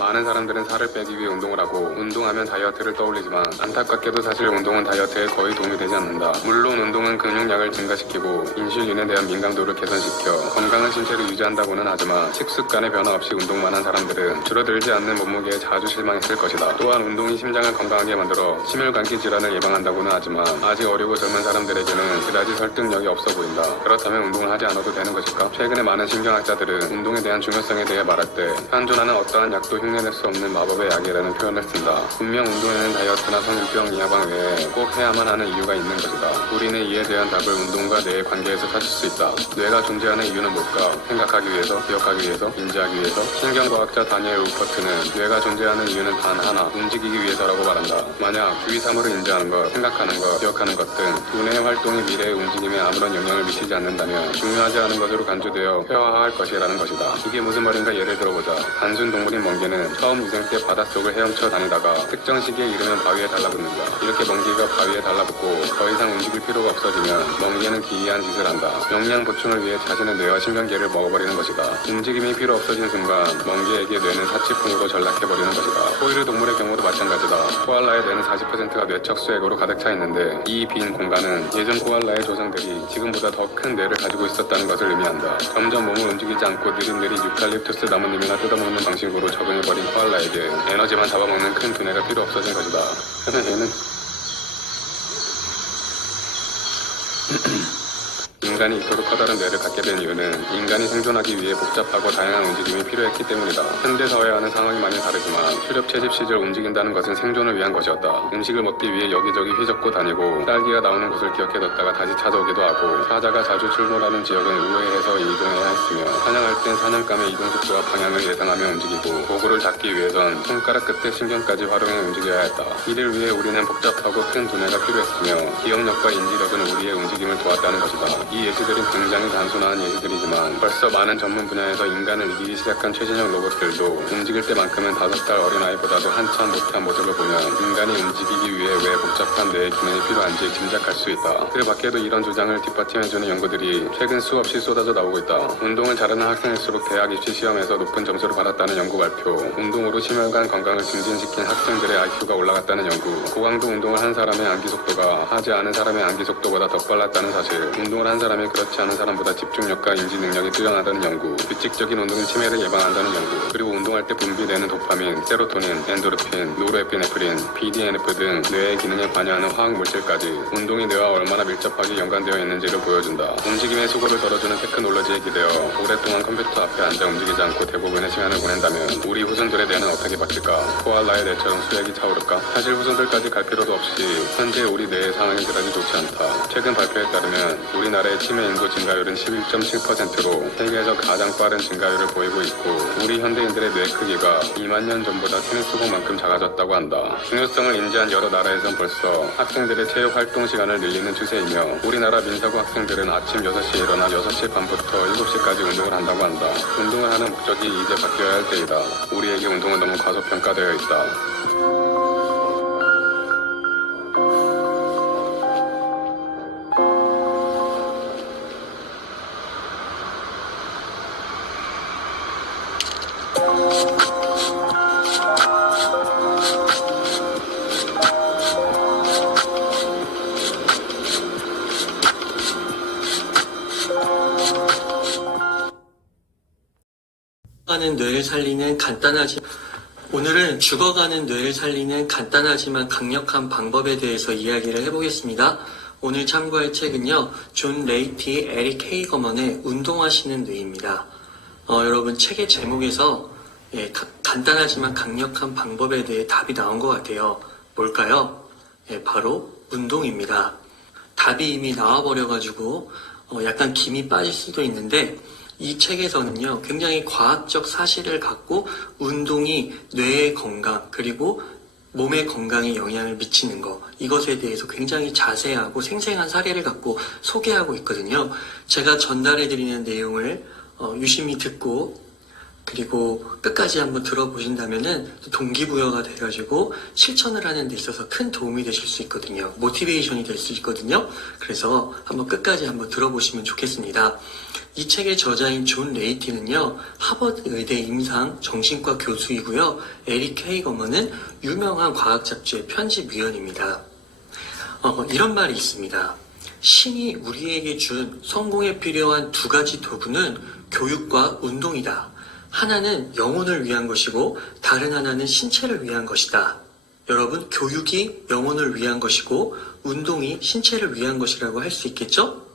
많은 사람들은 살을 빼기 위해 운동을 하고 운동하면 다이어트를 떠올리지만 안타깝게도 사실 운동은 다이어트에 거의 도움이 되지 않는다. 물론 운동은 근육량을 증가시키고 인슐린에 대한 민감도를 개선시켜 건강한 신체를 유지한다고는 하지만 식습관의 변화 없이 운동만 한 사람들은 줄어들지 않는 몸무게에 자주 실망했을 것이다. 또한 운동이 심장을 건강하게 만들어 심혈관계 질환을 예방한다고는 하지만 아직 어리고 젊은 사람들에게는 그다지 설득력이 없어 보인다. 그렇다면 운동을 하지 않아도 되는 것일까? 최근에 많은 신경학자들은 운동에 대한 중요성에 대해 말할 때 산조라는 어떠한 약도 흉내낼 수 없는 마법의 약이라는 표현을 쓴다. 분명 운동에는 다이어트나 성인병 예방 외에 꼭 해야만 하는 이유가 있는 것이다. 우리는 이에 대한 답을 운동과 뇌의 관계에서 찾을 수 있다. 뇌가 존재하는 이유는 뭘까? 생각하기 위해서, 기억하기 위해서, 인지하기 위해서. 신경과학자 다니엘 우퍼트는 뇌가 존재하는 이유는 단 하나, 움직이기 위해서라고 말한다. 만약 주위 사물을 인지하는 것, 생각하는 것, 기억하는 것 등 두뇌의 활동이 미래의 움직임에 아무런 영향을 미치지 않는다면 중요하지 않은 것으로 간주되어 회화할 것이라는 것이다. 이게 무슨 말인가 예를 들어보자. 단순 동물인 멍게는 처음 유생 때 바닷속을 헤엄쳐 다니다가 특정 시기에 이르면 바위에 달라붙는다. 이렇게 멍게가 바위에 달라붙고 더 이상 움직일 필요가 없어지면 멍게는 기이한 짓을 한다. 영양 보충을 위해 자신의 뇌와 신경계를 먹어버리는 것이다. 움직임이 필요 없어진 순간 멍게에게 뇌는 사치품으로 전락해버리는 것이다. 포유류 동물의 경우도 마찬가지다. 코알라의 뇌는 40%가 뇌척 수액으로 가득 차 있는데 이 빈 공간은 예전 코알라의 조상들이 지금보다 더 큰 뇌를 가지고 있었다는 것을 의미한다. 점점 몸을 움직이지 않고 느릿느릿 유칼립투스 나뭇잎이나 뜯어먹는 방식으로 적응해버린 코알라에게 에너지만 잡아먹는 큰 두뇌가 필요 없어진 것이다. 그래서 얘는 인간이 이토록 커다란 뇌를 갖게 된 이유는 인간이 생존하기 위해 복잡하고 다양한 움직임이 필요했기 때문이다. 현대 사회와는 상황이 많이 다르지만 수렵 채집 시절 움직인다는 것은 생존을 위한 것이었다. 음식을 먹기 위해 여기저기 휘젓고 다니고 딸기가 나오는 곳을 기억해뒀다가 다시 찾아오기도 하고 사자가 자주 출몰하는 지역은 우회해서 이동해야 했으며 사냥할 땐 사냥감의 이동 속도와 방향을 예상하며 움직이고 보구를 잡기 위해선 손가락 끝에 신경까지 활용해 움직여야 했다. 이를 위해 우리는 복잡하고 큰 두뇌가 필요했으며 기억력과 인지력은 우리의 움직임을 도왔다는 것이다. 이 예시들은 굉장히 단순한 예시들이지만 벌써 많은 전문 분야에서 인간을 이기기 시작한 최신형 로봇들도 움직일 때만큼은 5살 어린아이보다도 한참 못한 모습을 보면 인간이 움직이기 위해 왜 복잡한 뇌의 기능이 필요한지 짐작할 수 있다. 그 밖에도 이런 주장을 뒷받침해주는 연구들이 최근 수없이 쏟아져 나오고 있다. 운동을 잘하는 학생일수록 대학 입시 시험에서 높은 점수를 받았다는 연구 발표, 운동으로 심혈관 건강을 증진시킨 학생들의 IQ가 올라갔다는 연구, 고강도 운동을 한 사람의 암기 속도가 하지 않은 사람의 암기 속도보다 더 빨랐다는 사실, 운동을 한 사람이 그렇지 않은 사람보다 집중력과 인지 능력이 뛰어나다는 연구, 규칙적인 운동은 치매를 예방한다는 연구, 그리고 운동할 때 분비되는 도파민, 세로토닌, 엔도르핀, 노르에피네프린, BDNF 등 뇌의 기능에 관여하는 화학 물질까지 운동이 뇌와 얼마나 밀접하게 연관되어 있는지를 보여준다. 움직임의 수고를 덜어주는 테크놀로지에 기대어 오랫동안 컴퓨터 앞에 앉아 움직이지 않고 대부분의 시간을 보낸다면 우리 후손들의 뇌는 어떻게 바뀔까? 코알라의 뇌처럼 수액이 차오를까? 사실 후손들까지 갈 필요도 없이 현재 우리 뇌의 상황이 그다지 좋지 않다. 최근 발표에 따르면 우리나라의 치매 인구 증가율은 11.7%로 세계에서 가장 빠른 증가율을 보이고 있고 우리 현대인들의 뇌 크기가 2만 년 전보다 테니스공만큼 작아졌다고 한다. 중요성을 인지한 여러 나라에선 벌써 학생들의 체육 활동 시간을 늘리는 추세이며 우리나라 민사고 학생들은 아침 6시에 일어나 6시 반부터 7시까지 운동을 한다고 한다. 운동을 하는 목적이 이제 바뀌어야 할 때이다. 우리에게 운동은 너무 과소평가되어 있다. 죽어가는 뇌를 살리는 오늘은 죽어가는 뇌를 살리는 간단하지만 강력한 방법에 대해서 이야기를 해보겠습니다. 오늘 참고할 책은요, 존 레이티, 에릭 헤이거먼의 운동하시는 뇌입니다. 여러분 책의 제목에서 간단하지만 강력한 방법에 대해 답이 나온 것 같아요. 뭘까요? 바로 운동입니다. 답이 이미 나와버려가지고 약간 김이 빠질 수도 있는데 이 책에서는요, 굉장히 과학적 사실을 갖고 운동이 뇌의 건강 그리고 몸의 건강에 영향을 미치는 것, 이것에 대해서 굉장히 자세하고 생생한 사례를 갖고 소개하고 있거든요. 제가 전달해드리는 내용을 유심히 듣고 그리고 끝까지 한번 들어보신다면은 동기부여가 돼가지고 실천을 하는 데 있어서 큰 도움이 되실 수 있거든요. 모티베이션이 될 수 있거든요. 그래서 한번 끝까지 한번 들어보시면 좋겠습니다. 이 책의 저자인 존 레이티는요, 하버드 의대 임상 정신과 교수이고요. 에릭 헤이거먼은 유명한 과학 잡지의 편집위원입니다. 이런 말이 있습니다. 신이 우리에게 준 성공에 필요한 두 가지 도구는 교육과 운동이다. 하나는 영혼을 위한 것이고 다른 하나는 신체를 위한 것이다. 여러분, 교육이 영혼을 위한 것이고 운동이 신체를 위한 것이라고 할 수 있겠죠?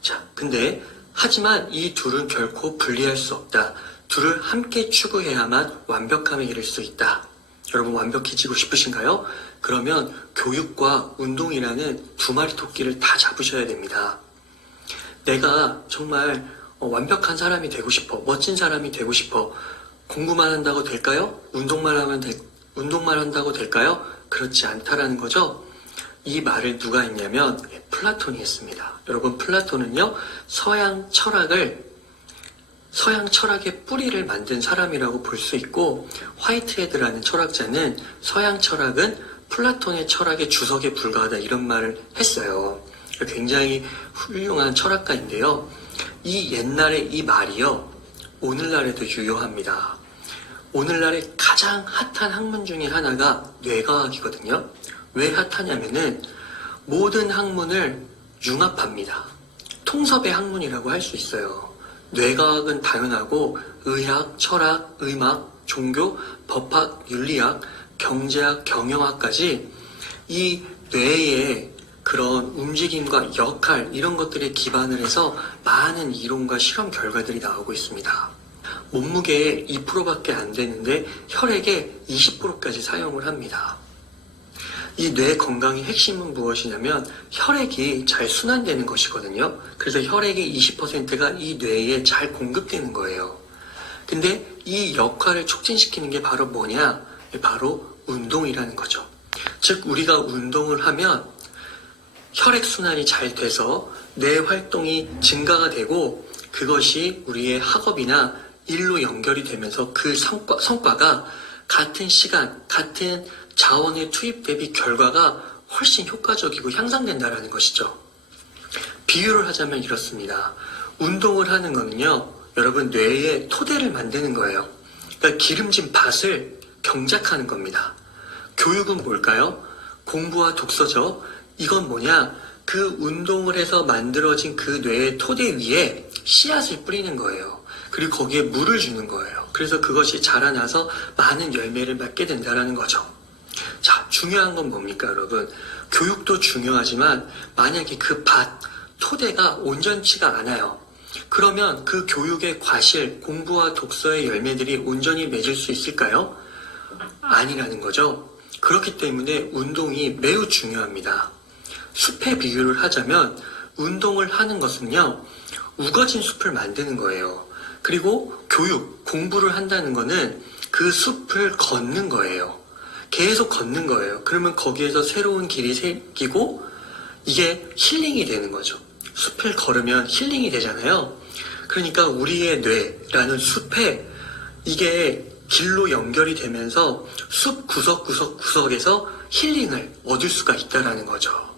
자, 근데 하지만 이 둘은 결코 분리할 수 없다. 둘을 함께 추구해야만 완벽함에 이를 수 있다. 여러분, 완벽해지고 싶으신가요? 그러면 교육과 운동이라는 두 마리 토끼를 다 잡으셔야 됩니다. 내가 정말 완벽한 사람이 되고 싶어, 멋진 사람이 되고 싶어, 공부만 한다고 될까요? 운동만 한다고 될까요? 그렇지 않다라는 거죠. 이 말을 누가 했냐면 플라톤이 했습니다. 여러분, 플라톤은요, 서양 철학의 뿌리를 만든 사람이라고 볼 수 있고, 화이트헤드라는 철학자는 서양 철학은 플라톤의 철학의 주석에 불과하다, 이런 말을 했어요. 굉장히 훌륭한 철학가인데요. 이 옛날의 이 말이요, 오늘날에도 유효합니다. 오늘날의 가장 핫한 학문 중에 하나가 뇌과학이거든요. 왜 핫하냐면은 모든 학문을 융합합니다. 통섭의 학문이라고 할 수 있어요. 뇌과학은 당연하고 의학, 철학, 의학, 종교, 법학, 윤리학, 경제학, 경영학까지 이 뇌의 그런 움직임과 역할, 이런 것들에 기반을 해서 많은 이론과 실험 결과들이 나오고 있습니다. 몸무게의 2%밖에 안 되는데 혈액의 20%까지 사용을 합니다. 이 뇌 건강의 핵심은 무엇이냐면 혈액이 잘 순환되는 것이거든요. 그래서 혈액의 20%가 이 뇌에 잘 공급되는 거예요. 근데 이 역할을 촉진시키는 게 바로 뭐냐? 바로 운동이라는 거죠. 즉, 우리가 운동을 하면 혈액순환이 잘 돼서 뇌 활동이 증가가 되고 그것이 우리의 학업이나 일로 연결이 되면서 그 성과가 같은 시간, 같은 자원의 투입 대비 결과가 훨씬 효과적이고 향상된다는 것이죠. 비유를 하자면 이렇습니다. 운동을 하는 거는요, 여러분, 뇌의 토대를 만드는 거예요. 그러니까 기름진 밭을 경작하는 겁니다. 교육은 뭘까요? 공부와 독서죠. 이건 뭐냐? 그 운동을 해서 만들어진 그 뇌의 토대 위에 씨앗을 뿌리는 거예요. 그리고 거기에 물을 주는 거예요. 그래서 그것이 자라나서 많은 열매를 맺게 된다는 거죠. 자, 중요한 건 뭡니까, 여러분? 교육도 중요하지만 만약에 그 밭, 토대가 온전치가 않아요. 그러면 그 교육의 과실, 공부와 독서의 열매들이 온전히 맺을 수 있을까요? 아니라는 거죠. 그렇기 때문에 운동이 매우 중요합니다. 숲에 비유를 하자면 운동을 하는 것은요, 우거진 숲을 만드는 거예요. 그리고 교육, 공부를 한다는 거는 그 숲을 걷는 거예요. 계속 걷는 거예요. 그러면 거기에서 새로운 길이 생기고 이게 힐링이 되는 거죠. 숲을 걸으면 힐링이 되잖아요. 그러니까 우리의 뇌라는 숲에 이게 길로 연결이 되면서 숲 구석구석에서 힐링을 얻을 수가 있다는 거죠.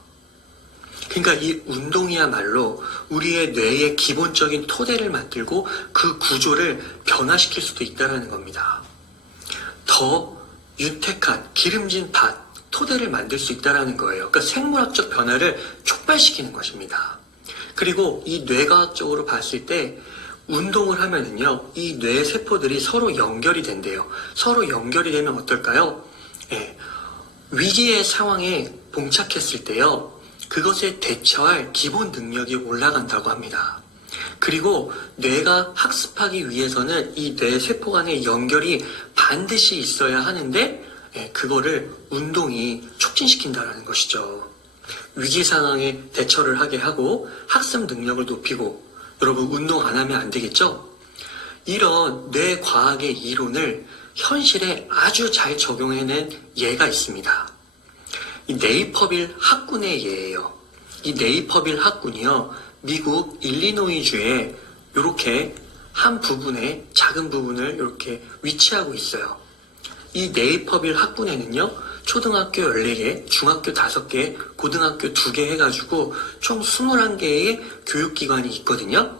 그러니까 이 운동이야말로 우리의 뇌의 기본적인 토대를 만들고 그 구조를 변화시킬 수도 있다는 겁니다. 더 윤택한 기름진 밭, 토대를 만들 수 있다는 거예요. 그러니까 생물학적 변화를 촉발시키는 것입니다. 그리고 이 뇌과학적으로 봤을 때 운동을 하면은요, 이 뇌 세포들이 서로 연결이 된대요. 서로 연결이 되면 어떨까요? 위기의 상황에 봉착했을 때요, 그것에 대처할 기본 능력이 올라간다고 합니다. 그리고 뇌가 학습하기 위해서는 이 뇌 세포 간의 연결이 반드시 있어야 하는데, 그거를 운동이 促진시킨다는 것이죠. 위기 상황에 대처를 하게 하고 학습 능력을 높이고, 여러분, 운동 안 하면 안 되겠죠? 이런 뇌과학의 이론을 현실에 아주 잘 적용해낸 예가 있습니다. 이 네이퍼빌 학군의 예예요. 이 네이퍼빌 학군이요, 미국 일리노이주에 이렇게 한 부분에, 작은 부분을 이렇게 위치하고 있어요. 이 네이퍼빌 학군에는요, 초등학교 14개, 중학교 5개, 고등학교 2개 해가지고 총 21개의 교육기관이 있거든요.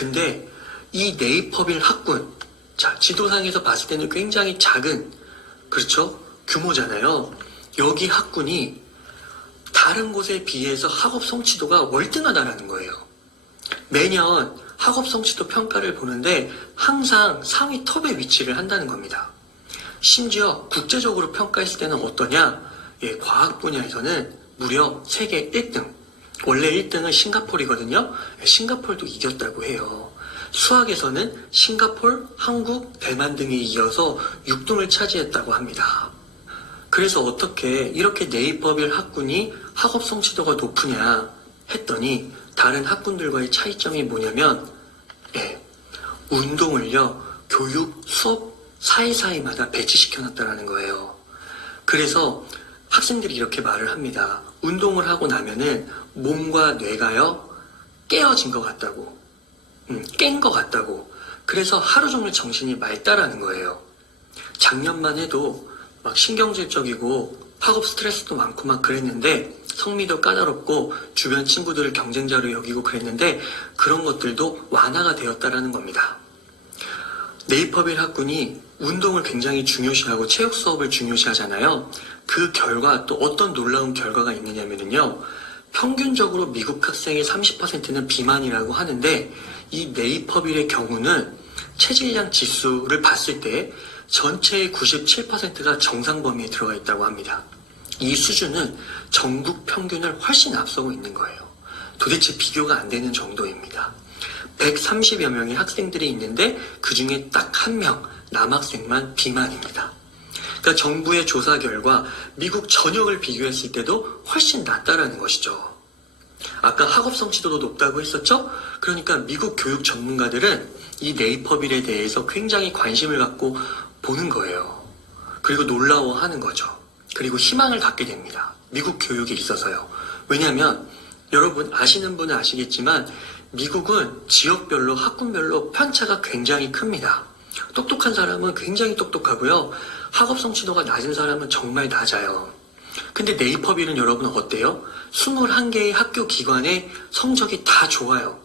근데 이 네이퍼빌 학군, 자, 지도상에서 봤을 때는 굉장히 작은, 그렇죠? 규모잖아요. 여기 학군이 다른 곳에 비해서 학업 성취도가 월등하다라는 거예요. 매년 학업 성취도 평가를 보는데 항상 상위 톱에 위치를 한다는 겁니다. 심지어 국제적으로 평가했을 때는 어떠냐? 예, 과학 분야에서는 무려 세계 1등. 원래 1등은 싱가폴이거든요. 예, 싱가폴도 이겼다고 해요. 수학에서는 싱가폴, 한국, 대만 등에 이어서 6등을 차지했다고 합니다. 그래서 어떻게 이렇게 네이퍼빌 학군이 학업 성취도가 높으냐 했더니 다른 학군들과의 차이점이 뭐냐면 예, 운동을요 교육, 수업 사이사이마다 배치시켜놨다는 거예요. 그래서 학생들이 이렇게 말을 합니다. 운동을 하고 나면은 몸과 뇌가요 깨어진 것 같다고, 깬 것 같다고. 그래서 하루 종일 정신이 맑다라는 거예요. 작년만 해도 막 신경질적이고 학업 스트레스도 많고 막 그랬는데 성미도 까다롭고 주변 친구들을 경쟁자로 여기고 그랬는데 그런 것들도 완화가 되었다라는 겁니다. 네이퍼빌 학군이 운동을 굉장히 중요시하고 체육 수업을 중요시하잖아요. 그 결과 또 어떤 놀라운 결과가 있느냐면요. 평균적으로 미국 학생의 30%는 비만이라고 하는데 이 네이퍼빌의 경우는 체질량 지수를 봤을 때 전체의 97%가 정상 범위에 들어가 있다고 합니다. 이 수준은 전국 평균을 훨씬 앞서고 있는 거예요. 도대체 비교가 안 되는 정도입니다. 130여 명의 학생들이 있는데 그 중에 딱 한 명 남학생만 비만입니다. 그러니까 정부의 조사 결과 미국 전역을 비교했을 때도 훨씬 낫다라는 것이죠. 아까 학업 성취도도 높다고 했었죠? 그러니까 미국 교육 전문가들은 이 네이퍼빌에 대해서 굉장히 관심을 갖고 보는 거예요. 그리고 놀라워하는 거죠. 그리고 희망을 갖게 됩니다. 미국 교육에 있어서요. 왜냐하면 여러분 아시는 분은 아시겠지만 미국은 지역별로 학군별로 편차가 굉장히 큽니다. 똑똑한 사람은 굉장히 똑똑하고요. 학업 성취도가 낮은 사람은 정말 낮아요. 근데 네이퍼빌은 여러분 어때요? 21개의 학교 기관의 성적이 다 좋아요.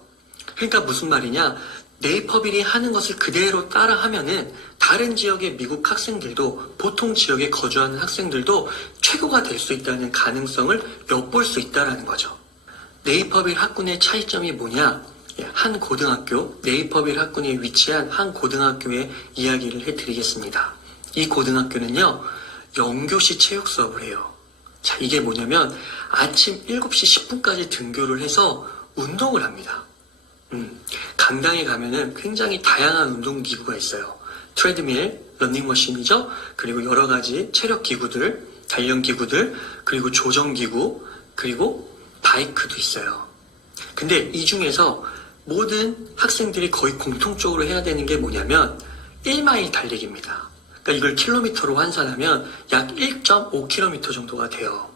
그러니까 무슨 말이냐? 네이퍼빌이 하는 것을 그대로 따라 하면은 다른 지역의 미국 학생들도 보통 지역에 거주하는 학생들도 최고가 될 수 있다는 가능성을 엿볼 수 있다는 거죠. 네이퍼빌 학군의 차이점이 뭐냐? 한 고등학교, 네이퍼빌 학군에 위치한 한 고등학교의 이야기를 해드리겠습니다. 이 고등학교는요, 영교시 체육 수업을 해요. 자, 이게 뭐냐면 아침 7시 10분까지 등교를 해서 운동을 합니다. 강당에 가면은 굉장히 다양한 운동기구가 있어요. 트레드밀, 러닝머신이죠. 그리고 여러 가지 체력기구들, 단련기구들, 그리고 조정기구, 그리고 바이크도 있어요. 근데 이 중에서 모든 학생들이 거의 공통적으로 해야 되는 게 뭐냐면 1마일 달리기입니다. 그러니까 이걸 킬로미터로 환산하면 약 1.5km 정도가 돼요.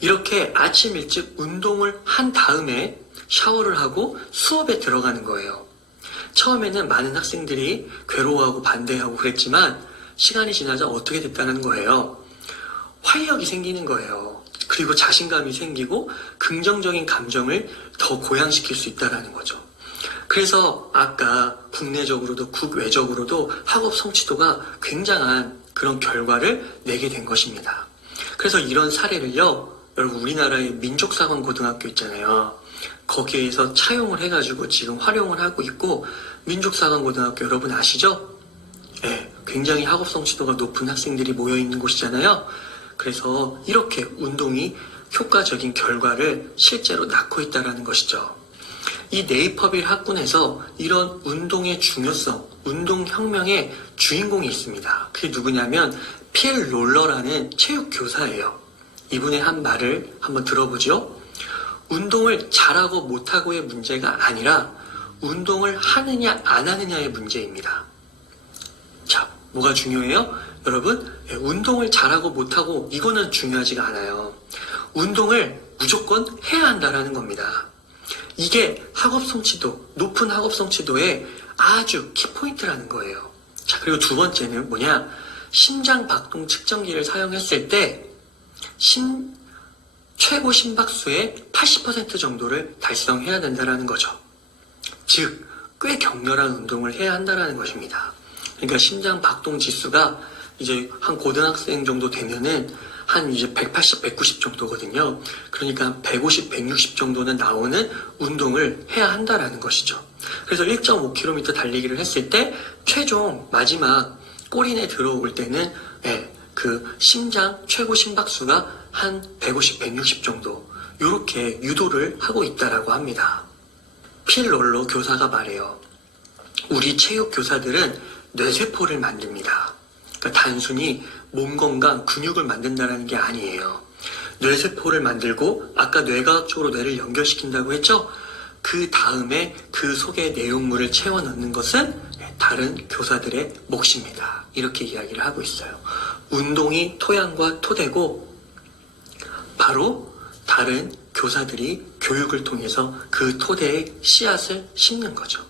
이렇게 아침 일찍 운동을 한 다음에 샤워를 하고 수업에 들어가는 거예요. 처음에는 많은 학생들이 괴로워하고 반대하고 그랬지만 시간이 지나자 어떻게 됐다는 거예요. 활력이 생기는 거예요. 그리고 자신감이 생기고 긍정적인 감정을 더 고양시킬 수 있다는 거죠. 그래서 아까 국내적으로도 국외적으로도 학업 성취도가 굉장한 그런 결과를 내게 된 것입니다. 그래서 이런 사례를요, 여러분 우리나라의 민족사관고등학교 있잖아요. 거기에서 차용을 해가지고 지금 활용을 하고 있고, 민족사관고등학교 여러분 아시죠? 네, 굉장히 학업 성취도가 높은 학생들이 모여있는 곳이잖아요. 그래서 이렇게 운동이 효과적인 결과를 실제로 낳고 있다는 것이죠. 이 네이퍼빌 학군에서 이런 운동의 중요성, 운동혁명의 주인공이 있습니다. 그게 누구냐면 필 롤러라는 체육교사예요. 이분의 한 말을 한번 들어보죠. 운동을 잘하고 못하고의 문제가 아니라 운동을 하느냐 안 하느냐의 문제입니다. 자, 뭐가 중요해요? 여러분, 운동을 잘하고 못하고 이거는 중요하지가 않아요. 운동을 무조건 해야 한다는 겁니다. 이게 학업 성취도, 높은 학업 성취도의 아주 키포인트라는 거예요. 자, 그리고 두 번째는 뭐냐? 심장 박동 측정기를 사용했을 때 최고 심박수의 80% 정도를 달성해야 된다는 거죠. 즉, 꽤 격렬한 운동을 해야 한다는 것입니다. 그러니까 심장 박동 지수가 이제 한 고등학생 정도 되면은 한 이제 180, 190 정도거든요. 그러니까 150, 160 정도는 나오는 운동을 해야 한다는 것이죠. 그래서 1.5km 달리기를 했을 때 최종 마지막 골인에 들어올 때는 그 심장 최고 심박수가 한 150, 160 정도 이렇게 유도를 하고 있다라고 합니다. 필 롤러 교사가 말해요. 우리 체육 교사들은 뇌세포를 만듭니다. 그러니까 단순히 몸 건강, 근육을 만든다는 게 아니에요. 뇌세포를 만들고 아까 뇌과학적으로 뇌를 연결시킨다고 했죠? 그 다음에 그 속에 내용물을 채워 넣는 것은 다른 교사들의 몫입니다. 이렇게 이야기를 하고 있어요. 운동이 토양과 토대고 바로 다른 교사들이 교육을 통해서 그 토대에 씨앗을 심는 거죠.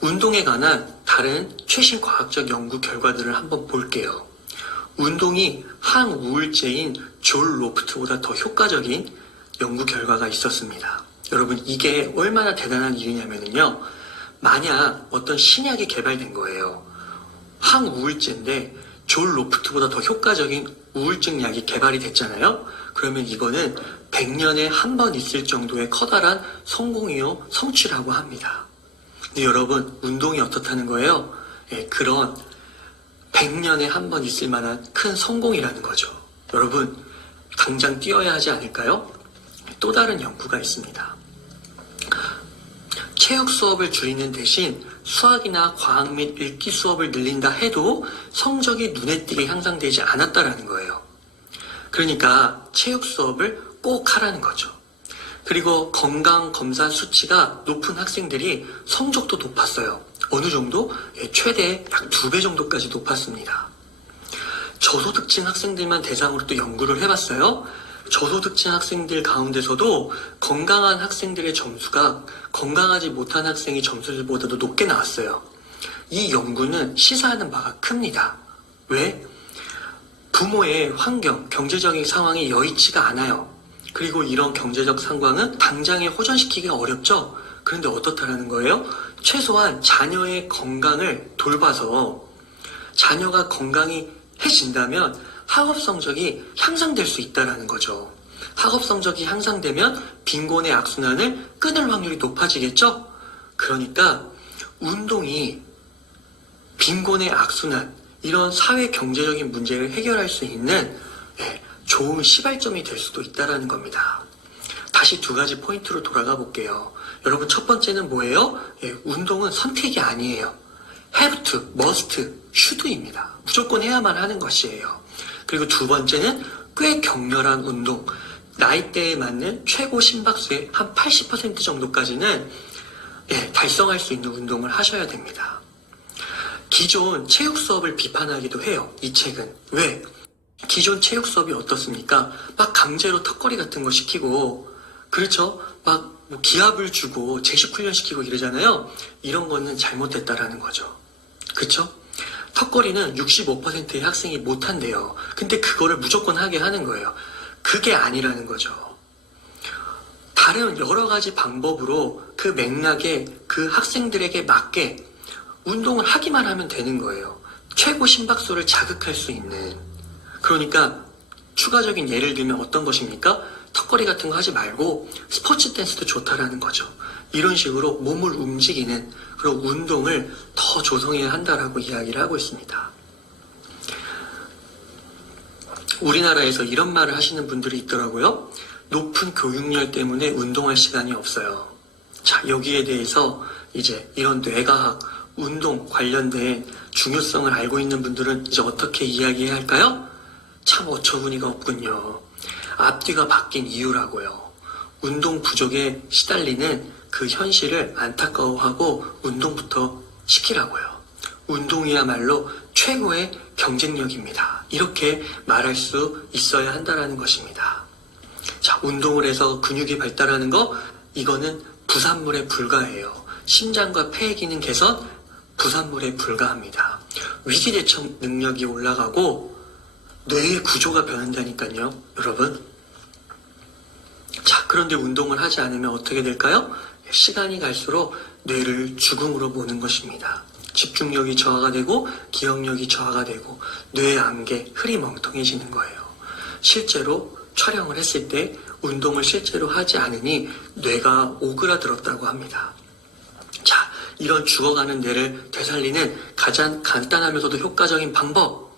운동에 관한 다른 최신 과학적 연구 결과들을 한번 볼게요. 운동이 항우울제인 졸 로프트보다 더 효과적인 연구 결과가 있었습니다. 여러분, 이게 얼마나 대단한 일이냐면요. 만약 어떤 신약이 개발된 거예요. 항우울제인데 졸 로프트보다 더 효과적인 우울증 약이 개발이 됐잖아요. 그러면 이거는 100년에 한 번 있을 정도의 커다란 성공이요 성취라고 합니다. 근데 여러분, 운동이 어떻다는 거예요? 그런 100년에 한 번 있을 만한 큰 성공이라는 거죠. 여러분, 당장 뛰어야 하지 않을까요? 또 다른 연구가 있습니다. 체육 수업을 줄이는 대신 수학이나 과학 및 읽기 수업을 늘린다 해도 성적이 눈에 띄게 향상되지 않았다라는 거예요. 그러니까 체육 수업을 꼭 하라는 거죠. 그리고 건강검사 수치가 높은 학생들이 성적도 높았어요. 어느 정도? 최대 약 2배 정도까지 높았습니다. 저소득층 학생들만 대상으로 또 연구를 해봤어요. 저소득층 학생들 가운데서도 건강한 학생들의 점수가 건강하지 못한 학생의 점수들보다도 높게 나왔어요. 이 연구는 시사하는 바가 큽니다. 왜? 부모의 환경, 경제적인 상황이 여의치가 않아요. 그리고 이런 경제적 상황은 당장에 호전시키기가 어렵죠. 그런데 어떻다라는 거예요? 최소한 자녀의 건강을 돌봐서 자녀가 건강해진다면 학업 성적이 향상될 수 있다는 거죠. 학업 성적이 향상되면 빈곤의 악순환을 끊을 확률이 높아지겠죠? 그러니까 운동이 빈곤의 악순환, 이런 사회 경제적인 문제를 해결할 수 있는 좋은 시발점이 될 수도 있다는 겁니다. 다시 두 가지 포인트로 돌아가 볼게요. 여러분, 첫 번째는 뭐예요? 운동은 선택이 아니에요. have to, must, should입니다. 무조건 해야만 하는 것이에요. 그리고 두 번째는 꽤 격렬한 운동, 나이대에 맞는 최고 심박수의 한 80% 정도까지는 달성할 수 있는 운동을 하셔야 됩니다. 기존 체육 수업을 비판하기도 해요. 이 책은. 왜? 기존 체육 수업이 어떻습니까? 막 강제로 턱걸이 같은 거 시키고, 그렇죠? 막 기합을 주고 제식 훈련 시키고 이러잖아요. 이런 거는 잘못됐다라는 거죠. 그렇죠? 턱걸이는 65%의 학생이 못한대요. 근데 그거를 무조건 하게 하는 거예요. 그게 아니라는 거죠. 다른 여러 가지 방법으로 그 맥락에 그 학생들에게 맞게 운동을 하기만 하면 되는 거예요. 최고 심박수를 자극할 수 있는. 그러니까 추가적인 예를 들면 어떤 것입니까? 턱걸이 같은 거 하지 말고 스포츠 댄스도 좋다라는 거죠. 이런 식으로 몸을 움직이는 그런 운동을 더 조성해야 한다라고 이야기를 하고 있습니다. 우리나라에서 이런 말을 하시는 분들이 있더라고요. 높은 교육열 때문에 운동할 시간이 없어요. 자, 여기에 대해서 이제 이런 뇌과학, 운동 관련된 중요성을 알고 있는 분들은 이제 어떻게 이야기해야 할까요? 참 어처구니가 없군요. 앞뒤가 바뀐 이유라고요. 운동 부족에 시달리는 그 현실을 안타까워하고 운동부터 시키라고요. 운동이야말로 최고의 경쟁력입니다. 이렇게 말할 수 있어야 한다는 것입니다. 자, 운동을 해서 근육이 발달하는 거, 이거는 부산물에 불과해요. 심장과 폐의 기능 개선, 부산물에 불과합니다. 위기대처 능력이 올라가고 뇌의 구조가 변한다니까요, 여러분. 자, 그런데 운동을 하지 않으면 어떻게 될까요? 시간이 갈수록 뇌를 죽음으로 보는 것입니다. 집중력이 저하가 되고 기억력이 저하가 되고 뇌의 안개 흐리멍텅해지는 거예요. 실제로 촬영을 했을 때 운동을 실제로 하지 않으니 뇌가 오그라들었다고 합니다. 자, 이런 죽어가는 뇌를 되살리는 가장 간단하면서도 효과적인 방법,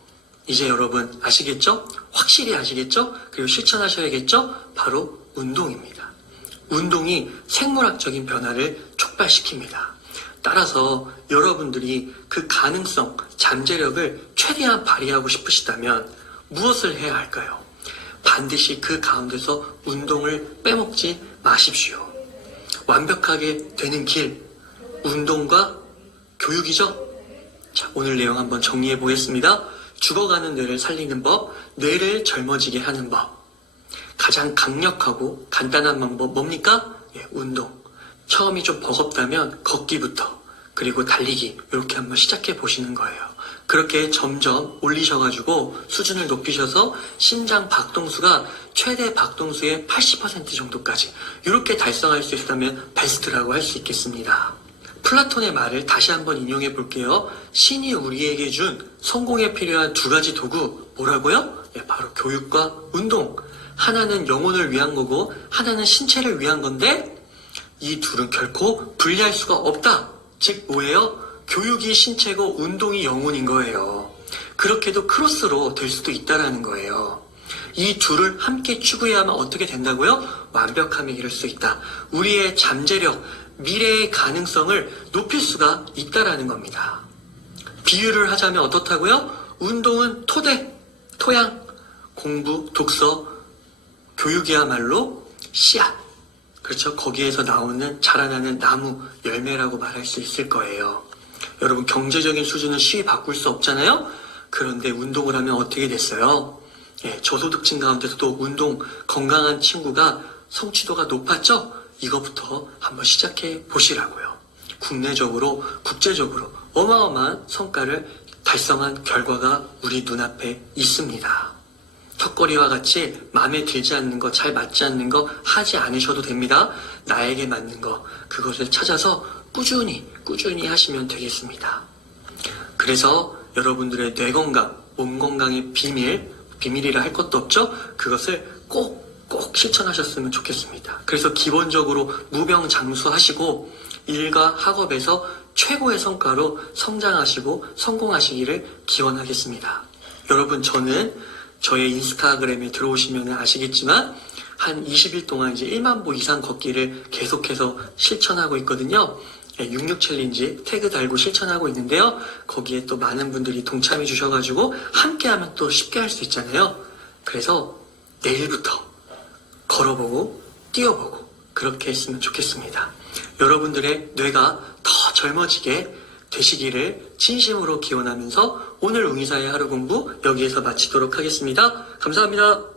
이제 여러분 아시겠죠? 확실히 아시겠죠? 그리고 실천하셔야겠죠? 바로 운동입니다. 운동이 생물학적인 변화를 촉발시킵니다. 따라서 여러분들이 그 가능성, 잠재력을 최대한 발휘하고 싶으시다면 무엇을 해야 할까요? 반드시 그 가운데서 운동을 빼먹지 마십시오. 완벽하게 되는 길, 운동과 교육이죠? 자, 오늘 내용 한번 정리해 보겠습니다. 죽어가는 뇌를 살리는 법, 뇌를 젊어지게 하는 법. 가장 강력하고 간단한 방법 뭡니까? 예, 운동. 처음이 좀 버겁다면 걷기부터, 그리고 달리기, 이렇게 한번 시작해 보시는 거예요. 그렇게 점점 올리셔가지고 수준을 높이셔서 심장 박동수가 최대 박동수의 80% 정도까지 이렇게 달성할 수 있다면 베스트라고 할 수 있겠습니다. 플라톤의 말을 다시 한번 인용해 볼게요. 신이 우리에게 준 성공에 필요한 두 가지 도구, 뭐라고요? 예, 바로 교육과 운동. 하나는 영혼을 위한 거고 하나는 신체를 위한 건데 이 둘은 결코 분리할 수가 없다. 즉 뭐예요? 교육이 신체고 운동이 영혼인 거예요. 그렇게도 크로스로 될 수도 있다라는 거예요. 이 둘을 함께 추구해야만 어떻게 된다고요? 완벽함에 이를 수 있다. 우리의 잠재력, 미래의 가능성을 높일 수가 있다라는 겁니다. 비유를 하자면 어떻다고요? 운동은 토대, 토양, 공부, 독서, 교육이야말로 씨앗. 그렇죠? 거기에서 나오는 자라나는 나무, 열매라고 말할 수 있을 거예요. 여러분, 경제적인 수준은 쉽이 바꿀 수 없잖아요? 그런데 운동을 하면 어떻게 됐어요? 예, 저소득층 가운데서도 운동, 건강한 친구가 성취도가 높았죠? 이거부터 한번 시작해 보시라고요. 국내적으로, 국제적으로 어마어마한 성과를 달성한 결과가 우리 눈앞에 있습니다. 턱걸이와 같이 마음에 들지 않는 거, 잘 맞지 않는 거 하지 않으셔도 됩니다. 나에게 맞는 거, 그것을 찾아서 꾸준히 하시면 되겠습니다. 그래서 여러분들의 뇌 건강, 몸 건강의 비밀이라 할 것도 없죠? 그것을 꼭 실천하셨으면 좋겠습니다. 그래서 기본적으로 무병장수하시고 일과 학업에서 최고의 성과로 성장하시고 성공하시기를 기원하겠습니다. 여러분, 저는 저의 인스타그램에 들어오시면 아시겠지만 한 20일 동안 이제 1만 보 이상 걷기를 계속해서 실천하고 있거든요. 66 챌린지 태그 달고 실천하고 있는데요. 거기에 또 많은 분들이 동참해 주셔가지고 함께하면 또 쉽게 할 수 있잖아요. 그래서 내일부터 걸어보고 뛰어보고 그렇게 했으면 좋겠습니다. 여러분들의 뇌가 더 젊어지게 되시기를 진심으로 기원하면서 오늘 웅이사의 하루 공부 여기에서 마치도록 하겠습니다. 감사합니다.